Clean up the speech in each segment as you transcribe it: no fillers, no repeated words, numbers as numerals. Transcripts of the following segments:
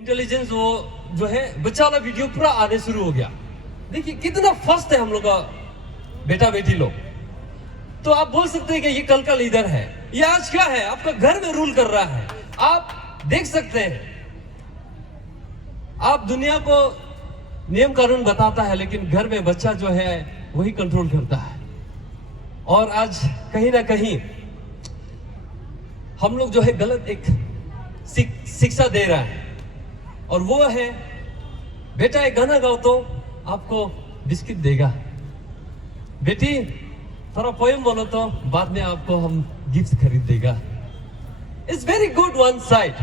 Intelligence वो जो है बच्चा वाला वीडियो पूरा आने शुरू हो गया। देखिए कितना फास्ट है हम लोग का बेटा बेटी लोग। तो आप बोल सकते हैं कि ये कल का लीडर है, ये आज क्या है, आपका घर में रूल कर रहा है। आप देख सकते हैं, आप दुनिया को नियम कानून बताता है, लेकिन घर में बच्चा जो है वही कंट्रोल करता है। और आज कहीं ना कहीं हम लोग जो है गलत एक शिक्षा दे रहा है, और वो है बेटा एक गाना गाओ तो आपको बिस्किट देगा, बेटी थोड़ा पोएम बोलो तो बाद में आपको हम गिफ्ट खरीद देगा। It's very good one side,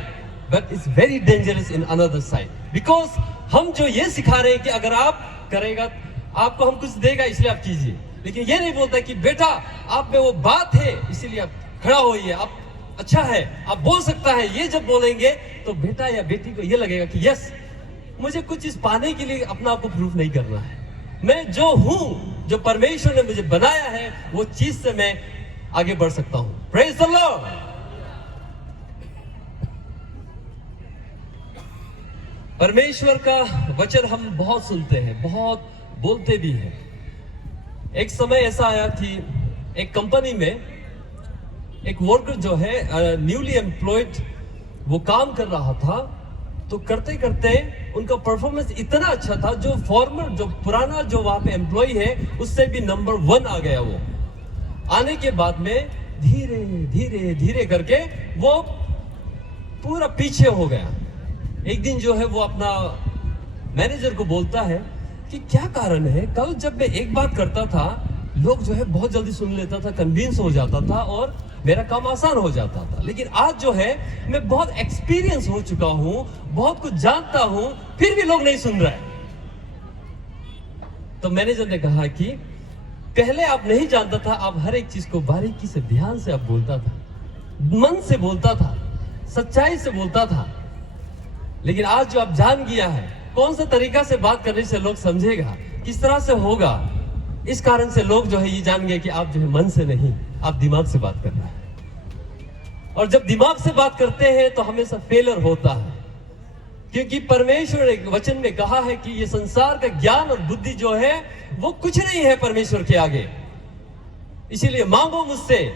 but it's very dangerous in another side. Because हम जो ये सिखा रहे हैं कि अगर आप करेगा आपको हम कुछ देगा, इसलिए आप कीजिए। लेकिन ये नहीं बोलता कि बेटा आप में वो बात है इसीलिए आप खड़ा होइए, आप अच्छा है, आप बोल सकता है। ये जब बोलेंगे तो बेटा या बेटी को ये लगेगा कि यस, मुझे कुछ चीज पाने के लिए अपना आपको प्रूफ नहीं करना है। मैं जो हूं, जो परमेश्वर ने मुझे बनाया है, वो चीज से मैं आगे बढ़ सकता हूं। Praise the Lord. परमेश्वर का वचन हम बहुत सुनते हैं, बहुत बोलते भी हैं। एक समय ऐसा आया कि एक कंपनी में एक वर्कर जो है न्यूली एम्प्लॉयड, वो काम कर रहा था। तो करते करते उनका परफॉर्मेंस इतना अच्छा था, जो फॉर्मर जो पुराना जो वहां पे एम्प्लॉय है उससे भी नंबर 1 आ गया। वो आने के बाद में धीरे धीरे धीरे करके वो पूरा पीछे हो गया। एक दिन जो है वो अपना मैनेजर को बोलता है कि क्या कारण है, कल जब मैं एक बात करता था लोग जो है बहुत जल्दी सुन लेता था, कन्विंस हो जाता था और मेरा काम आसान हो जाता था, लेकिन आज जो है मैं बहुत एक्सपीरियंस हो चुका हूं, बहुत कुछ जानता हूं, फिर भी लोग नहीं सुन रहे। तो मैनेजर ने कहा कि पहले आप नहीं जानता था, आप हर एक चीज को बारीकी से ध्यान से आप बोलता था, मन से बोलता था, सच्चाई से बोलता था। लेकिन आज जो आप जान गया है कौन सा तरीका से बात करने से लोग समझेगा, किस तरह से होगा, इस कारण से लोग जो है ये जान गए कि आप जो है मन से नहीं, आप दिमाग से बात कर रहे हैं। और जब दिमाग से बात करते हैं तो हमेशा फेलियर होता है, क्योंकि परमेश्वर ने वचन में कहा है कि ये संसार का ज्ञान और बुद्धि जो है वो कुछ नहीं है परमेश्वर के आगे। इसीलिए मांगो मुझसे,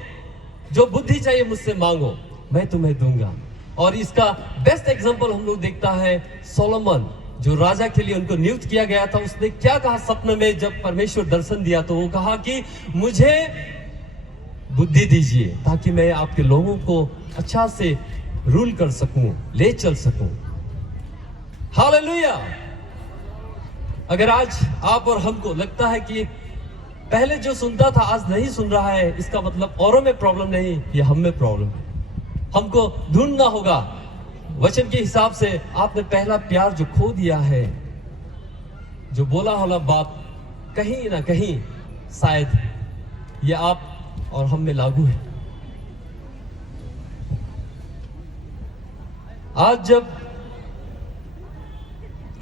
जो बुद्धि चाहिए मुझसे मांगो, मैं तुम्हें दूंगा। और इसका बेस्ट एग्जांपल हम लोग देखता है सोलोमन, जो राजा के लिए उनको नियुक्त किया गया था। उसने क्या कहा सपने में जब परमेश्वर दर्शन दिया, तो वो कहा कि मुझे बुद्धि दीजिए ताकि मैं आपके लोगों को अच्छा से रूल कर सकूं, ले चल सकूं। हालेलुया। अगर आज आप और हमको लगता है कि पहले जो सुनता था आज नहीं सुन रहा है, इसका मतलब औरों में प्रॉब्लम नहीं, ये हम में प्रॉब्लम है। हमको ढूंढना होगा वचन के हिसाब से। आपने पहला प्यार जो खो दिया है, जो बोला होला बात कहीं ना कहीं शायद ये आप और हम में लागू है। आज जब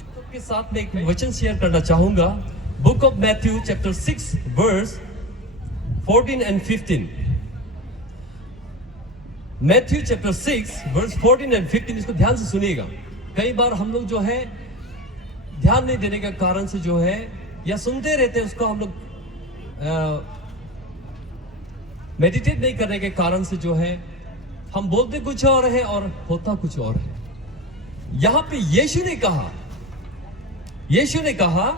सबके साथ में एक वचन शेयर करना चाहूंगा, book of Matthew chapter 6 verse 14 and 15। Matthew chapter 6 verse 14 and 15, इसको ध्यान से सुनिएगा। कई बार हम लोग जो है ध्यान नहीं देने के कारण से जो है, या सुनते रहते हैं उसको, हम लोग मेडिटेट नहीं करने के कारण से जो है हम बोलते कुछ और है और होता कुछ और है। यहां पे यीशु ने कहा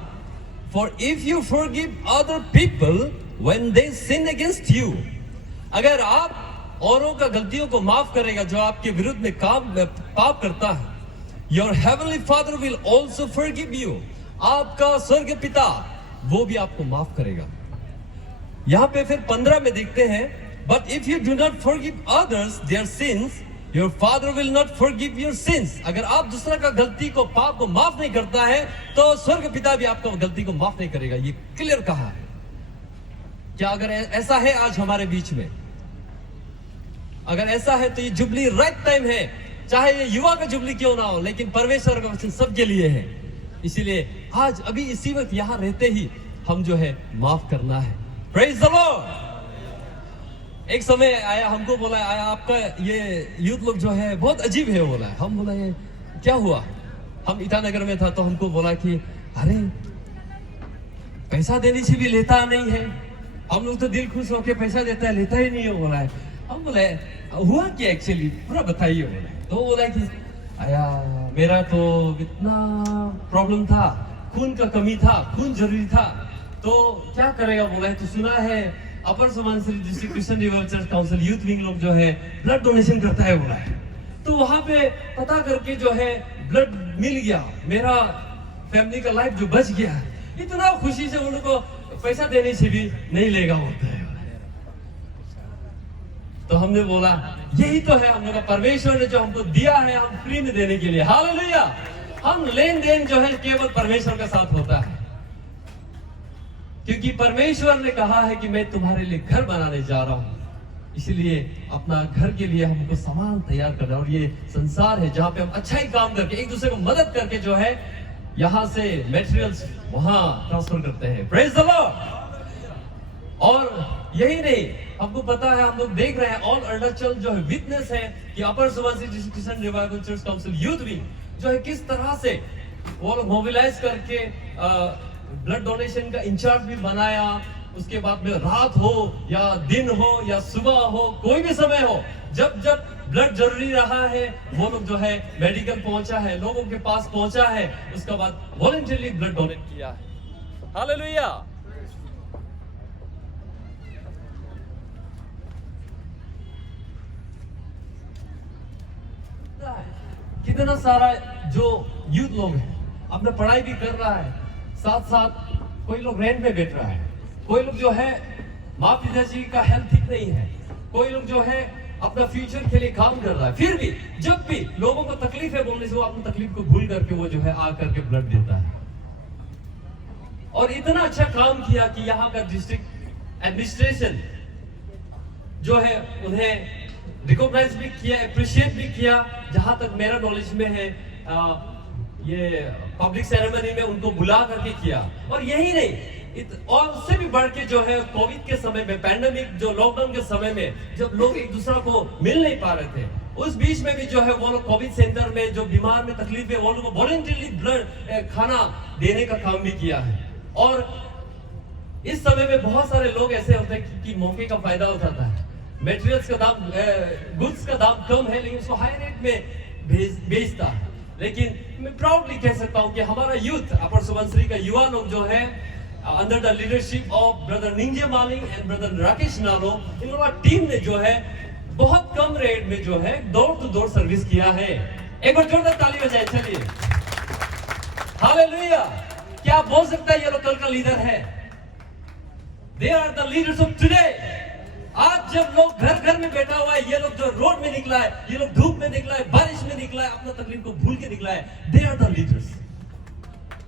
for if you forgive other people when they sin against you, अगर आप औरों का गलतियों को माफ करेगा जो आपके विरुद्ध में पाप करता है, your heavenly father will also forgive you, आपका स्वर्ग पिता वो भी आपको माफ करेगा। यहां पे फिर 15 में देखते हैं, but if you do not forgive others their sins, your father will not forgive your sins. अगर आप दूसरा का गलती को, पाप को माफ नहीं करता है, तो स्वर्ग पिता भी आपका गलती को माफ नहीं करेगा। ये क्लियर कहा है। क्या अगर ऐसा है आज हमारे बीच में? अगर ऐसा है तो ये जुबली राइट टाइम है, चाहे ये युवा का जुबली क्यों ना हो, लेकिन परमेश्वर का वचन सबके लिए है। इसीलिए आज अभी इसी वक्त यहां रहते ही हम जो है माफ करना है। Praise the Lord. एक समय आया, हमको बोला आया आपका ये यूथ लोग जो है बहुत अजीब है, बोला है। हम बोला ये क्या हुआ? हम ईटानगर में था तो हमको बोला कि अरे पैसा देने से भी लेता नहीं है, हम लोग तो दिल खुश होके पैसा देता है, लेता ही नहीं है बोला है। हम बोले हुआ क्या एक्चुअली पूरा बताइए बोले। तो वो बोला कि आया मेरा तो इतना प्रॉब्लम था, खून का कमी था, खून जरूरी था, तो क्या करेगा बोला है। तो सुना है upper Subansiri district Christian revival church council youth wing लोग जो है ब्लड डोनेशन करता है बोला है। तो वहां पे पता करके जो है ब्लड मिल गया, मेरा फैमिली का लाइफ जो बच गया। इतना खुशी से उनको पैसा देने से भी नहीं लेगा होता है। तो हमने बोला यही तो है हम लोग का, परमेश्वर ने जो हमको दिया है हम फ्री में देने के लिए। हालेलुया। हम लेन देन जो है केवल परमेश्वर के साथ होता है, क्योंकि परमेश्वर ने कहा है कि मैं तुम्हारे लिए घर बनाने जा रहा हूं, इसलिए अपना घर के लिए हमको सामान तैयार करना। और ये संसार है जहां पे हम अच्छा ही काम करके एक दूसरे को मदद करके जो है यहां से मटेरियल्स वहां ट्रांसफर करते हैं। Praise the Lord. और यही नहीं, हमको पता है, हम लोग देख रहे हैं ऑल अरुणाचल जो है विटनेस है कि upper Subansiri Christian revival church council youth wing जो है किस तरह से वो लोग मोबिलाइज करके ब्लड डोनेशन का इंचार्ज भी बनाया। उसके बाद में रात हो या दिन हो या सुबह हो, कोई भी समय हो, जब जब ब्लड जरूरी रहा है वो लोग जो है मेडिकल पहुंचा है, लोगों के पास पहुंचा है, उसके बाद वॉलंटरली ब्लड डोनेट किया है। हालेलुया। कितना सारा जो यूथ लोग है अपना पढ़ाई भी कर रहा है, साथ साथ कोई लोग रेंट में बैठ रहा है, कोई लोग जो है माँ पिताजी का हेल्थ ठीक नहीं है, कोई लोग जो है अपना फ्यूचर के लिए काम कर रहा है। फिर भी जब भी लोगों को तकलीफ है बोलने से वो अपनी तकलीफ को भूल करके वो जो है आ करके ब्लड देता है। और इतना अच्छा काम किया कि यहाँ का डिस्ट्रिक्ट एडमिनिस्ट्रेशन जो है उन्हें रिकॉग्नाइज भी किया, अप्रिशिएट भी किया। जहां तक मेरा नॉलेज में है ये पब्लिक सेरेमनी में उनको बुला करके किया। और यही नहीं, और उससे भी बढ़ के जो है कोविड के समय में, पैंडेमिक जो लॉकडाउन के समय में जब लोग एक दूसरे को मिल नहीं पा रहे थे, उस बीच में भी जो है वो लोग कोविड सेंटर में जो बीमार में तकलीफ है वो लोग वॉलंटरली ब्लड खाना देने का काम भी किया है। और इस समय में बहुत सारे लोग ऐसे होते हैं कि मौके का फायदा उठाता है। मटेरियल्स का दाम, गुड्स का दाम कम है लेकिन उसको हाई रेट में बेचता है। लेकिन मैं प्राउडली कह सकता हूं कि हमारा यूथ अपर सुबनसिरी का युवा लोग जो है under the leadership of brother Ninje Maling and brother Rakesh Nalo, इन लोगों की टीम ने जो है बहुत कम रेट में जो है डोर टू डोर सर्विस किया है। एक बार जोरदार ताली बजाएं। चलिए हालेलुया। क्या आप बोल सकते हैं ये लोग कल का लीडर है? They are the leaders of today. आज जब लोग घर घर में बैठा हुआ है, ये लोग जो रोड में निकला है, ये लोग धूप में निकला है, बारिश में निकला है, अपना तकलीफ को भूल के निकला है। They are the leaders.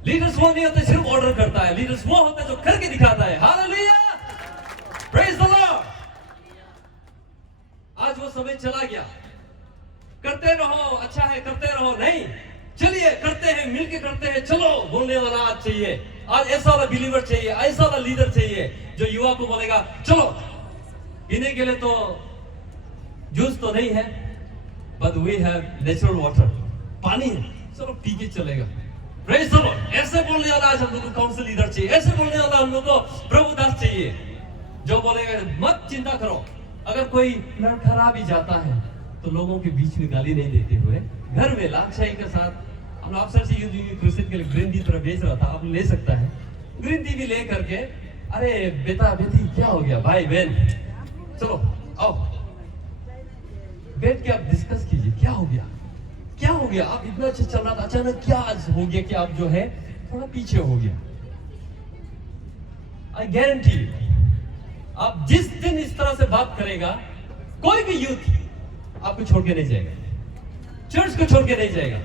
Leaders वो नहीं होते सिर्फ ऑर्डर करता है, लीडर्स वो होता है जो करके दिखाता है। Hallelujah, praise the Lord. आज वो समय चला गया करते रहो, अच्छा है करते रहो, नहीं, चलिए करते हैं, मिलके करते हैं, चलो बोलने वाला आज चाहिए। आज ऐसा वाला बिलीवर चाहिए, ऐसा वाला लीडर चाहिए जो युवा को बोलेगा चलो। पीने के लिए तो जूस तो नहीं है, but we have natural water, पानी है, चलो पी के चलेगा। Praise the lord. ऐसे बोलने वाला आज हम लोग को काउंसिल लीडर चाहिए, ऐसे बोलने वाला हम लोग को प्रभुदास चाहिए जो बोलेगा मत चिंता करो, अगर कोई ब्लड खराब ही जाता है तो लोगों के बीच में गाली नहीं देते हुए घर में लाक्षाई के साथ हम अफसर से यूथ क्रूसेड के लिए ग्रीन टी थोड़ा बेच रहा था, आप ले सकता है ग्रीन टी भी ले करके, अरे बेटा बेटी क्या हो गया, भाई बहन चलो आओ बैठ के आप डिस्कस कीजिए, क्या हो गया, क्या हो गया, आप इतना अच्छा चल रहा था, अचानक क्या आज हो गया कि आप जो है थोड़ा पीछे हो गया। आई गारंटी आप जिस दिन इस तरह से बात करेगा, कोई भी यूथ आपको छोड़ के नहीं जाएगा, चर्च को छोड़ के नहीं जाएगा।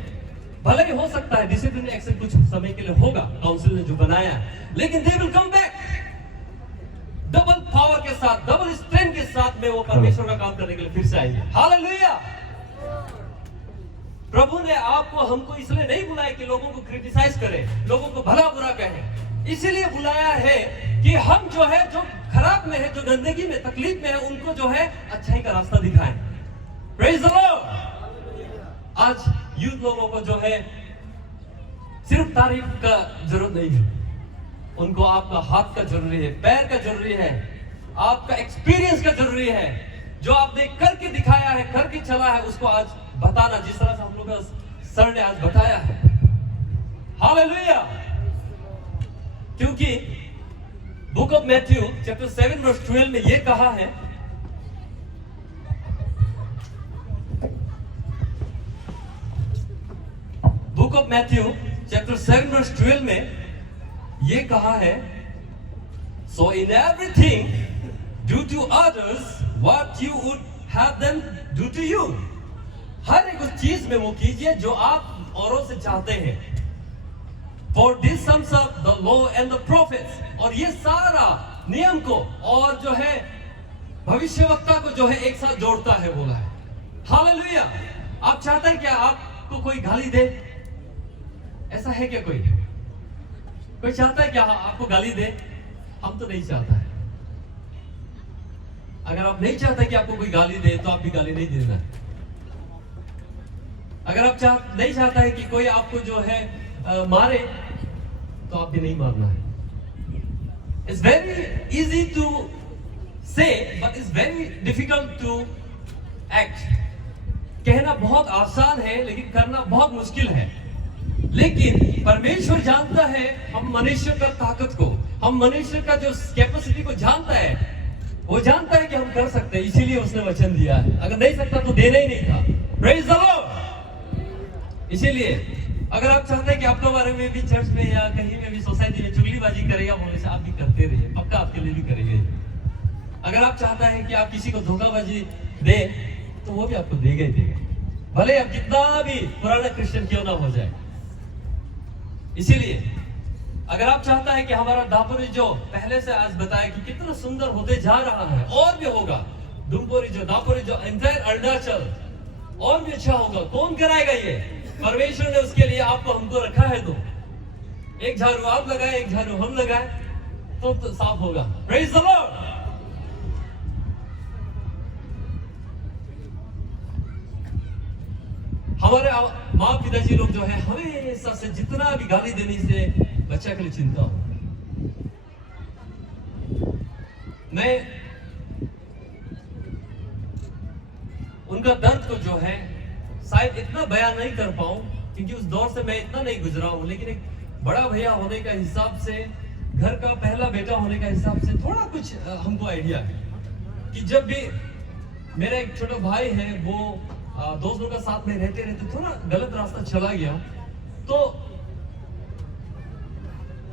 भले ही हो सकता है डिसिप्लिन एक्शन कुछ समय के लिए होगा, काउंसिल ने जो बनाया है, लेकिन they will come back double power के साथ, डबल स्ट्रेंथ के साथ में वो परमेश्वर का काम करने के लिए फिर से आएंगे। हालेलुया। प्रभु ने आपको हमको इसलिए नहीं बुलाया कि लोगों को क्रिटिसाइज करें, लोगों को भला बुरा कहें, इसीलिए बुलाया है कि हम जो है, जो खराब में है, जो गंदगी में तकलीफ में है, उनको जो है अच्छाई का रास्ता दिखाएं। Praise the Lord. आज यूथ लोगों को जो है सिर्फ तारीफ का जरूरत नहीं है, उनको आपका हाथ का जरूरी है, पैर का जरूरी है, आपका एक्सपीरियंस का जरूरी है। जो आपने करके दिखाया है, करके चला है, उसको आज बताना, जिस तरह से हम लोग का सर ने आज बताया है। हालेलुया। क्योंकि book of Matthew chapter 7 verse 12 में यह कहा है, book of Matthew chapter 7 verse 12 में यह कहा है, so in everything do to others what you would have them do to you. हर एक उस चीज में वो कीजिए जो आप औरों से चाहते हैं। For this sums up the law and the prophets। और ये सारा नियम को और जो है भविष्यवक्ता को जो है एक साथ जोड़ता है, बोला है। हालेलुया। आप चाहते हैं क्या आपको कोई गाली दे? ऐसा है क्या? कोई चाहता है क्या आपको गाली दे? हम तो नहीं चाहता है। अगर आप नहीं चाहते कि आपको कोई गाली दे तो आप भी गाली नहीं देना है। अगर आप नहीं चाहता है कि कोई आपको जो है मारे तो आप भी नहीं मारना है। It's very easy to say, but it's very difficult to act। कहना बहुत आसान है लेकिन करना बहुत मुश्किल है। लेकिन परमेश्वर जानता है हम मनुष्य का ताकत को, हम मनुष्य का जो कैपेसिटी को जानता है। वो जानता है कि हम कर सकते हैं, इसीलिए उसने वचन दिया है। अगर नहीं सकता तो देना ही नहीं था। Praise the Lord. इसीलिए अगर आप चाहते हैं कि आपके बारे में भी चर्च में या कहीं में भी सोसाइटी में चुगलीबाजी करेगा बोलने से, आप भी करते रहिए, पक्का आपके लिए भी करेंगे। अगर आप चाहता है कि आप किसी को धोखाबाजी दे तो वो भी आपको देगा ही देगा, भले आप कितना भी पुराना क्रिश्चियन क्यों ना हो जाए। इसीलिए अगर आप चाहता है कि हमारा दापोरी जो पहले से आज बताया कि कितना सुंदर होते जा रहा है और भी होगा, डुम्पोरी जो दापोरी जो एंटायर अरुणाचल और भी अच्छा होगा। कौन कराएगा ये? परमेश्वर ने उसके लिए आपको हमको रखा है। तो एक झाड़ू आप लगाए, एक झाड़ू हम लगाए तो साफ होगा। Praise the Lord. हमारे माँ पिताजी लोग जो है हमेशा से जितना भी गाली देने से बच्चा के लिए चिंता हो। मैं उनका दर्द को जो है शायद इतना बयान नहीं कर पाऊं क्योंकि उस दौर से मैं इतना नहीं गुजरा हूं, लेकिन एक बड़ा भैया होने का हिसाब से, घर का पहला बेटा होने का हिसाब से थोड़ा कुछ हमको आइडिया है कि जब भी मेरा एक छोटा भाई है वो दोस्तों का साथ में रहते रहते थोड़ा गलत रास्ता चला गया, तो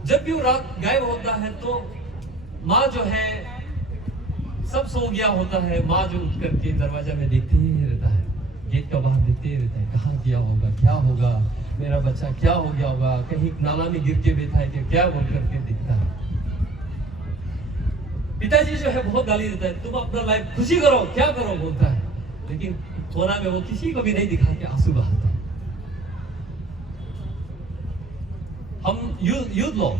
जब भी वो रात गायब होता है तो माँ जो है सब सो गया होता है, माँ जो उठ करके दरवाजा में देखते ही रहता है, गेट का बाहर देखते ही रहता है, कहाँ गया होगा, क्या होगा, मेरा बच्चा क्या हो गया होगा, कहीं नाला में गिर के बैठा है क्या बोल करके देखता है। पिताजी जो है बहुत गाली देता है, तुम अपना लाइफ खुशी करो, क्या करो बोलता है, लेकिन कोना में वो किसी को भी नहीं दिखा के आंसू बहाता है। हम यूथ लोग,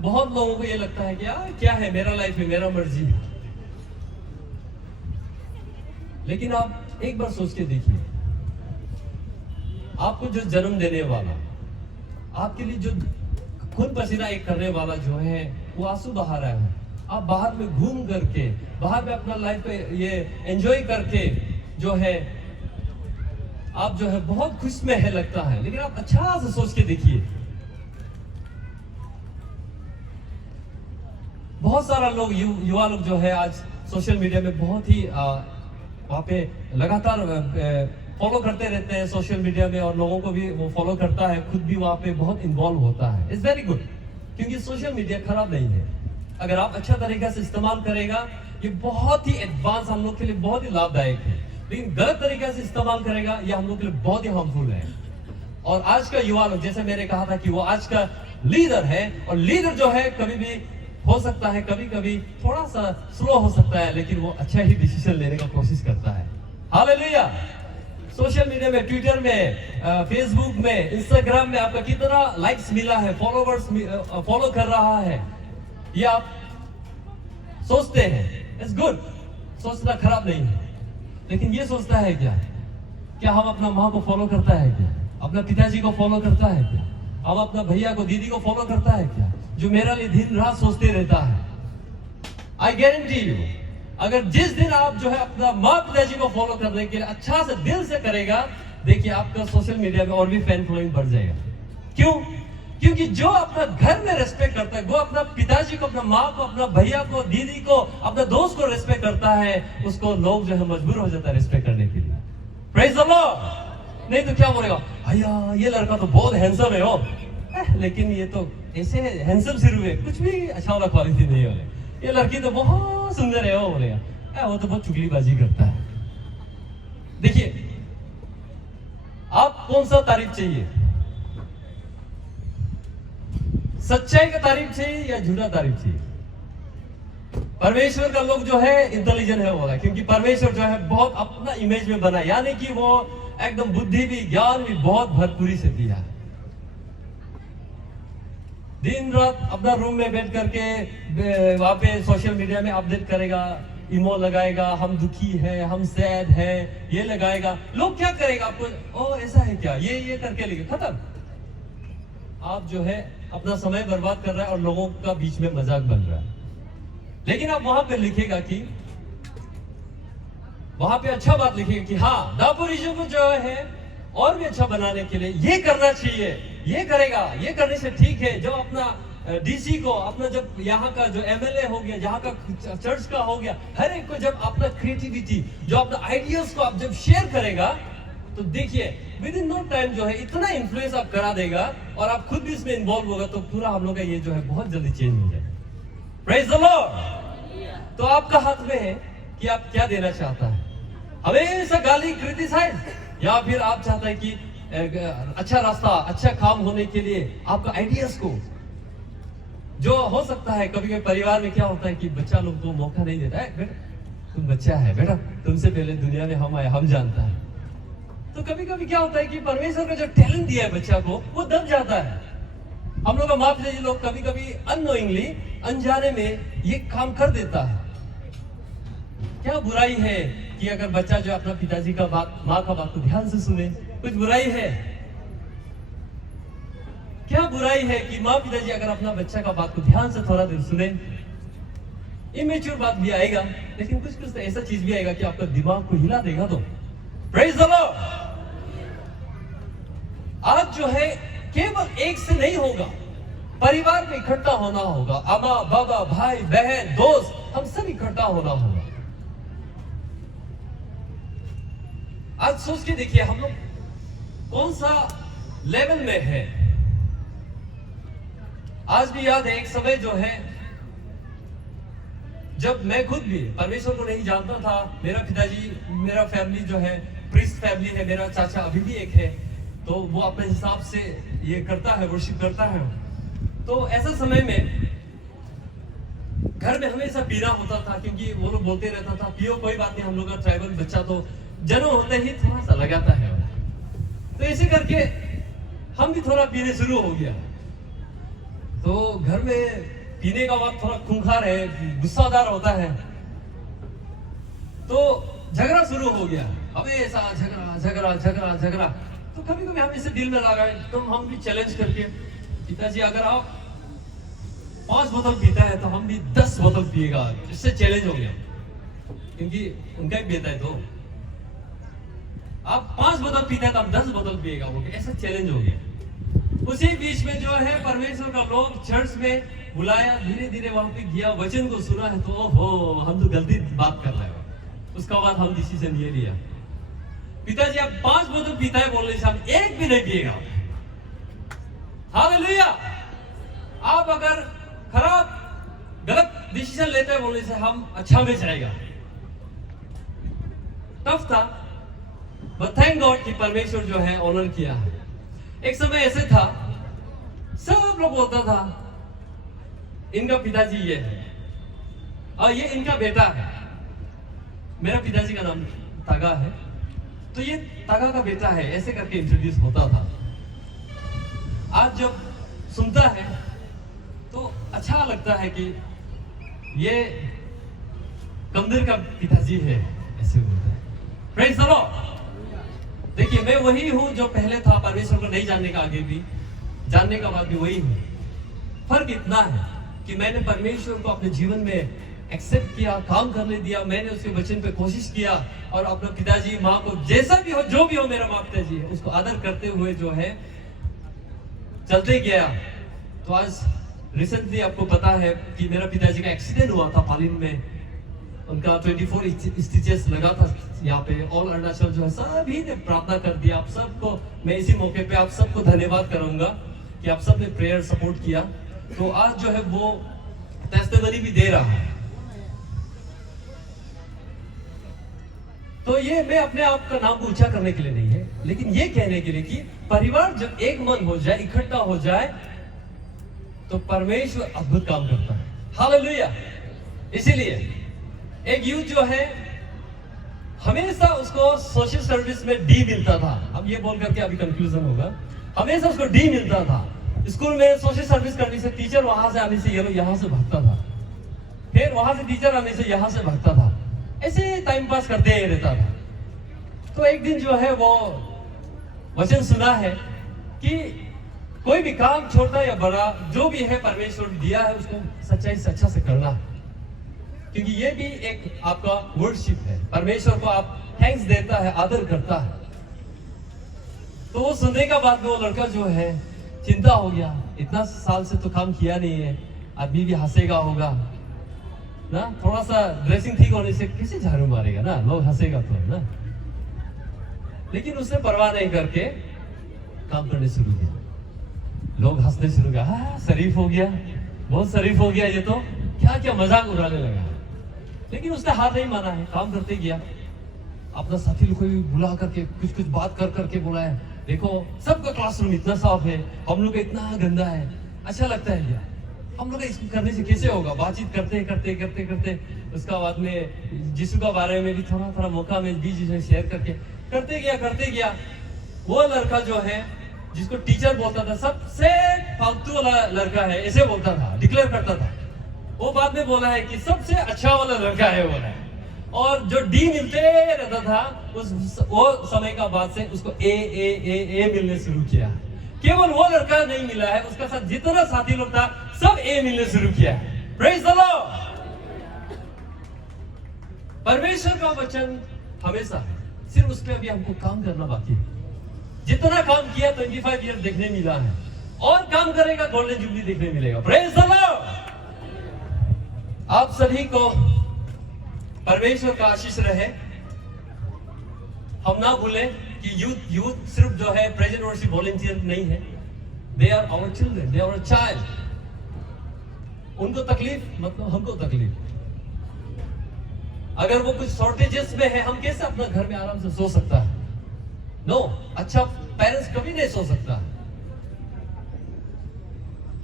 बहुत लोगों को ये लगता है कि यार क्या है, मेरा लाइफ है, मेरा मर्जी है। लेकिन आप एक बार सोच के देखिए, आपको जो जन्म देने वाला, आपके लिए जो खून पसीना एक करने वाला जो है वो आंसू बहा रहा है, आप बाहर में घूम करके, बाहर में अपना लाइफ पे ये एंजॉय करके जो है आप जो है बहुत खुश में है लगता है, लेकिन आप अच्छा से सोच के देखिए, बहुत सारा लोग युवा लोग जो है आज सोशल मीडिया में बहुत ही वहाँ पे लगातार फॉलो करते रहते हैं सोशल मीडिया में, और लोगों को भी वो फॉलो करता है, खुद भी वहाँ पे बहुत इन्वॉल्व होता है। इट्स वेरी गुड, क्योंकि सोशल मीडिया खराब नहीं है, अगर आप अच्छा तरीका से इस्तेमाल करेगा ये बहुत ही एडवांस हम लोग के लिए बहुत ही लाभदायक है, लेकिन गलत तरीके से इस्तेमाल करेगा ये हम लोग के लिए बहुत ही हार्मफुल है। और आज का युवा लोग, जैसे मैंने कहा था कि वो आज का लीडर है, और लीडर जो है कभी भी हो सकता है कभी कभी थोड़ा सा स्लो हो सकता है, लेकिन वो अच्छा ही डिसीजन लेने का कोशिश करता है। हालेलुया। सोशल मीडिया में, ट्विटर में, फेसबुक में, इंस्टाग्राम में आपका कितना लाइक्स मिला है, फॉलोवर्स फॉलो कर रहा है, ये आप सोचते हैं, इट्स गुड, सोचना खराब नहीं है, लेकिन ये सोचता है क्या हम अपना माँ को फॉलो करता है क्या, अपना पिताजी को फॉलो करता है क्या, अब अपना भैया को दीदी को फॉलो करता है क्या, जो मेरा लिए दिन रात सोचते रहता है? आई गारंटी यू, अगर जिस दिन आप जो है अपना माँ पिताजी को फॉलो करने के लिए अच्छा से दिल से करेगा, देखिए आपका सोशल मीडिया में और भी फैन फॉलोइंग बढ़ जाएगा। क्यों? क्योंकि जो अपना घर में रेस्पेक्ट करता है, वो अपना पिताजी को, अपना माँ को, अपना भैया को, दीदी को, अपना दोस्त को रेस्पेक्ट करता है, उसको लोग जो है मजबूर हो जाता है रेस्पेक्ट करने के लिए। Praise the Lord. नहीं तो क्या बोलेगा, भैया ये लड़का तो बहुत हैंडसम है हो, लेकिन ये तो ऐसे हैंडसम सिर्फ है, कुछ भी अच्छा वाला क्वालिटी नहीं है। ये लड़की तो बहुत सुंदर है हो, बोलेगा वो तो बहुत चुगलीबाजी करता है। देखिए, आप कौन सा तारीफ चाहिए? सच्चाई का तारीफ चाहिए या झूठा तारीफ चाहिए? परमेश्वर का लोग जो है इंटेलिजेंट है बोला, क्योंकि परमेश्वर जो है बहुत अपना इमेज में बना, यानी कि वो एकदम बुद्धि भी ज्ञान भी बहुत भरपूरी से दिया है। दिन रात अपना रूम में बैठ करके वहां पे सोशल मीडिया में अपडेट करेगा, इमो लगाएगा, हम दुखी है, हम सैड है, ये लगाएगा। लोग क्या करेगा आपको, ओ ऐसा है क्या, ये करके लिखे, खत्म। आप जो है अपना समय बर्बाद कर रहा है और लोगों का बीच में मजाक बन रहा है। लेकिन आप वहां पे लिखेगा कि, वहां पे अच्छा बात लिखेगा कि हाँ, दापोरिजो को जो है और भी अच्छा बनाने के लिए ये करना चाहिए, ये करेगा, ये करने से ठीक है। जो अपना डीसी को, अपना जब यहाँ का जो एमएलए हो गया, यहाँ का चर्च का हो गया, हर एक को जब अपना क्रिएटिविटी, जो अपना आइडियाज को आप जब शेयर करेगा, तो देखिए विद इन नो टाइम जो है इतना इन्फ्लुएंस आप करा देगा, और आप खुद भी इसमें इन्वॉल्व होगा, तो पूरा हम लोग का ये जो है बहुत जल्दी चेंज हो जाएगा। Praise the Lord. तो आपका हाथ में है कि आप क्या देना चाहता है, हमेशा गाली, क्रिटिसाइज, या फिर आप चाहता है कि अच्छा रास्ता, अच्छा काम होने के लिए आपका आइडियाज को, जो हो सकता है कभी कभी परिवार में क्या होता है कि बच्चा लोग को मौका नहीं देता है, बेटा तुम बच्चा है, बेटा तुमसे पहले दुनिया में हम आए, हम जानता है। तो कभी कभी क्या होता है कि परमेश्वर का जो टैलेंट दिया है बच्चा को, वो दब जाता है। हम लोग का माँ पिताजी लोग कभी कभी अननोइंगली, अनजाने में ये काम कर देता है। क्या बुराई है कि अगर बच्चा जो अपना पिताजी का बात, माँ का बात को ध्यान से सुने? कुछ बुराई है? क्या बुराई है कि माँ पिताजी अगर अपना बच्चा का बात को ध्यान से थोड़ा देर सुने? इमेच्योर बात भी आएगा, लेकिन कुछ कुछ तो ऐसा चीज भी आएगा कि आपका दिमाग को हिला देगा। तो प्रेज द लॉर्ड। आज जो है केवल एक से नहीं होगा, परिवार में इकट्ठा होना होगा, अम्मा बाबा, भाई बहन, दोस्त, हम सब इकट्ठा होना होगा। आज सोच के देखिए हम लोग कौन सा लेवल में है। आज भी याद है एक समय जो है जब मैं खुद भी परमेश्वर को नहीं जानता था। मेरा पिताजी, मेरा फैमिली जो है प्रीस्ट फैमिली है, मेरा चाचा अभी भी एक है, तो वो अपने हिसाब से ये करता है, वर्शिप करता है। तो ऐसा समय में घर में हमेशा पीना होता था, क्योंकि वो लोग बोलते रहता था पियो, कोई बात नहीं, हम लोग का ट्राइबल बच्चा तो जन्म होते ही थोड़ा सा लगाता है। तो ऐसे करके हम भी थोड़ा पीने शुरू हो गया। तो घर में पीने का बात थोड़ा खूंखार है, गुस्सादार होता है, तो झगड़ा शुरू हो गया। हमेशा झगड़ा झगड़ा झगड़ा झगड़ा। तो कभी कभी हम इसे दिल में लगाए, तो हम भी चैलेंज करके, पिताजी अगर आप 5 बोतल पीता है तो हम भी 10 बोतल पिएगा। इससे चैलेंज हो गया, क्योंकि उनका ही पीता है, तो आप 5 बोतल पीता है तो हम 10 बोतल पिएगा, वो ऐसा चैलेंज हो गया। उसी बीच में जो है परमेश्वर का लोग चर्च में बुलाया, धीरे धीरे वहां पे गया, वचन को सुना है, तो ओहो हम तो गलती बात कर रहे हैं। उसका बाद हम डिसीजन ये लिया, पिताजी आप 5 बोतल पीता है बोलने से हम एक भी नहीं पिएगा। हालेलुया। आप अगर खराब गलत डिसीजन लेते हैं बोलने से हम अच्छा में जाएगा। टफ था, बट थैंक गॉड कि परमेश्वर जो है ऑनर किया है। एक समय ऐसे था, सब लोग बोलता था इनका पिताजी ये है और ये इनका बेटा है। मेरा पिताजी का नाम तागा है, तो ये तागा का बेटा है, ऐसे करके इंट्रोड्यूस होता था। आज जब सुनता है तो अच्छा लगता है कि ये कमदर का पिताजी है, ऐसे बोलता है। Praise the Lord. देखिए मैं वही हूं जो पहले था, परमेश्वर को नहीं जानने का आगे भी, जानने का बात भी वही है। फर्क इतना है कि मैंने परमेश्वर को अपने जीवन में एक्सेप्ट किया, काम करने दिया, मैंने उसके वचन पे कोशिश किया और अपने पिताजी माँ को जैसा भी हो, जो भी हो, मेरा माँ पिताजी है, उसको आदर करते हुए जो है चलते गया। तो आज रिसेंटली आपको पता है कि मेरा पिताजी का एक्सीडेंट हुआ था पालिन में। उनका 24 स्टिचेस लगा था यहाँ पे। ऑल अरुणाचल जो है सभी ने प्रार्थना कर दिया। आप सबको मैं इसी मौके पे आप सबको धन्यवाद करूंगा कि आप सबने प्रेयर सपोर्ट किया। तो आज जो है वो टेस्टिमनी भी दे रहा है। तो ये मैं अपने आप का नाम ऊंचा करने के लिए नहीं है, लेकिन ये कहने के लिए कि परिवार जब एक मन हो जाए, इकट्ठा हो जाए, तो परमेश्वर अद्भुत काम करता है। हालेलुया। इसीलिए एक यूथ जो है हमेशा उसको सोशल सर्विस में डी मिलता था। अब ये बोल करके अभी कंफ्यूजन होगा, हमेशा उसको डी मिलता था। स्कूल में सोशल सर्विस करने से टीचर वहां से आने से ये लोग यहां से भागता था, फिर वहां से टीचर आने से यहां से भागता था, ऐसे टाइम पास करते ही रहता था। तो एक दिन जो है वो वचन सुना है कि कोई भी काम छोटा या बड़ा जो भी है परमेश्वर दिया है उसको सच्चाई से अच्छा से करना है, क्योंकि ये भी एक आपका वर्शिप है। परमेश्वर को आप थैंक्स देता है, आदर करता है। तो वो सुनने का बाद में वो लड़का जो है चिंता हो गया, इतना साल से तो काम किया नहीं है, अभी भी हंसेगा होगा ना, थोड़ा सा ड्रेसिंग ठीक होने से कैसे झाड़ू मारेगा ना, लोग हंसेगा तो ना। लेकिन उसने परवाह नहीं करके काम करने शुरू किया। लोग हंसने शुरू किया, हाँ शरीफ हो गया, बहुत शरीफ हो गया, ये तो क्या क्या मजाक उड़ाने लगा। लेकिन उसने हार नहीं माना है, काम करते गया। अपना साथी लोग को भी बुला करके कुछ कुछ बात कर करके बोला है, देखो सबका क्लासरूम इतना साफ है, हम लोग का इतना गंदा है, अच्छा लगता है क्या, हम लोग इसको करने से कैसे होगा। बातचीत करते करते करते करते उसका बाद में यीशु का बारे में भी थोड़ा थोड़ा मौका में बीच में शेयर करके करते गया। वो लड़का जो है जिसको टीचर बोलता था सबसे फालतू वाला लड़का है, ऐसे बोलता था, डिक्लेयर करता था, वो बाद में बोला है कि सबसे अच्छा वाला लड़का है बोला है। और जो डी मिलते रहता था वो समय का बाद से उसको ए मिलने शुरू किया। केवल वो लड़का नहीं मिला है, उसका साथ जितना साथी लोग था सब ए मिलने शुरू किया। Praise the Lord. परमेश्वर का वचन हमेशा है, सिर्फ उस पर अभी हमको काम करना बाकी है। जितना काम किया 25 ईयर देखने मिला है, और काम करेगा गोल्डन जुबली देखने मिलेगा। Praise the Lord. आप सभी को परमेश्वर का आशीष रहे। हम ना भूलें कि यूथ सिर्फ जो है प्रेजेंट वर्शिप वॉलंटियर नहीं है, they are our children, they are our child. उनको तकलीफ मतलब हमको तकलीफ। अगर वो कुछ शॉर्टेजेस में है, हम कैसे अपना घर में आराम से सो सकता है? नो, अच्छा पेरेंट्स कभी नहीं सो सकता।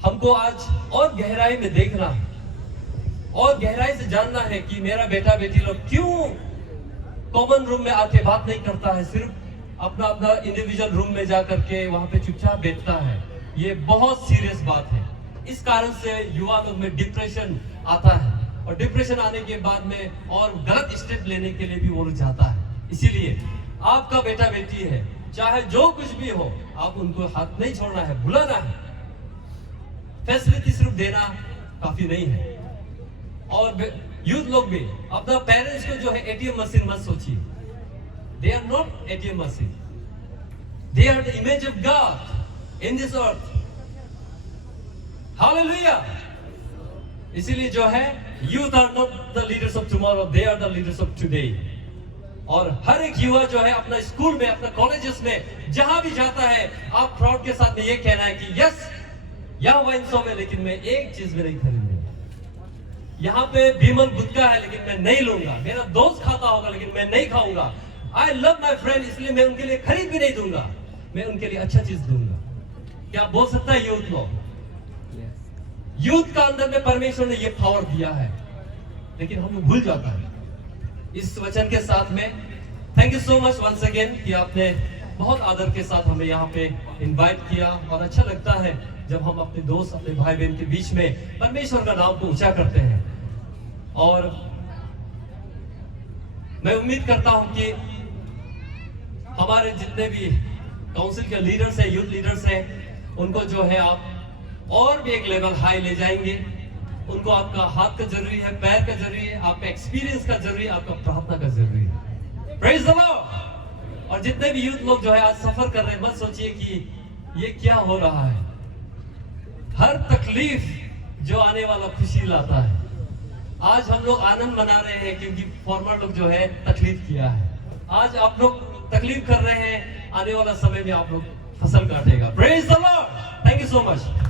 हमको आज और गहराई में देखना है और गहराई से जानना है कि मेरा बेटा बेटी लोग क्यों कॉमन रूम में आके बात नहीं करता है, सिर्फ अपना अपना इंडिविजुअल रूम में जाकर के वहां पे चुपचाप बैठता है। ये बहुत सीरियस बात है। इस कारण से युवा लोग में डिप्रेशन आता है, और डिप्रेशन आने के बाद में और गलत स्टेप लेने के लिए भी वो जाता है। इसीलिए आपका बेटा बेटी है, चाहे जो कुछ भी हो, आप उनको हाथ नहीं छोड़ना है, बुलाना है। फैसिलिटी सिर्फ देना काफी नहीं है। और यूथ लोग भी अपना पेरेंट्स को जो है एटीएम मशीन मत सोचिए। They are not ATM machine, they are the image of God in this earth. Hallelujah. इसीलिए जो है youth are not the leaders of tomorrow, they are the leaders of today. और हर एक युवा जो है अपना स्कूल में, अपना कॉलेजेस में, जहां भी जाता है, आप प्राउड के साथ में ये कहना है कि यस, यहाँ वाइन शॉप है लेकिन मैं एक चीज भी नहीं खरीदूंगा। यहाँ पे भीमल गुटखा है लेकिन मैं नहीं लूंगा। मेरा दोस्त खाता होगा लेकिन मैं नहीं खाऊंगा। आई लव माई फ्रेंड, इसलिए मैं उनके लिए खरीद भी नहीं दूंगा, मैं उनके लिए अच्छा चीज दूंगा। क्या बोल सकता है यूथ लोग? यूथ का अंदर में परमेश्वर ने ये पावर दिया है, लेकिन हम भूल जाता है। इस वचन के साथ में thank you so much once again कि आपने बहुत आदर के साथ हमें यहाँ पे इनवाइट किया। और अच्छा लगता है जब हम अपने दोस्त, अपने भाई बहन के बीच में परमेश्वर का नाम को ऊंचा करते हैं। और मैं उम्मीद करता हूं कि हमारे जितने भी काउंसिल के लीडर्स हैं, यूथ लीडर्स हैं, उनको जो है आप और भी एक लेवल हाई ले जाएंगे। उनको आपका हाथ का जरूरी है, पैर का जरूरी है, आपका एक्सपीरियंस का जरूरी है, आपका प्रार्थना का जरूरी है। Praise the Lord. और जितने भी यूथ लोग जो है आज सफर कर रहे हैं, मत सोचिए कि ये क्या हो रहा है। हर तकलीफ जो आने वाला खुशी लाता है। आज हम लोग आनंद मना रहे हैं क्योंकि फॉर्मर लोग जो है तकलीफ किया है। आज आप लोग तकलीफ कर रहे हैं, आने वाला समय में आप लोग फसल काटेगा। Praise the Lord. Thank you so much.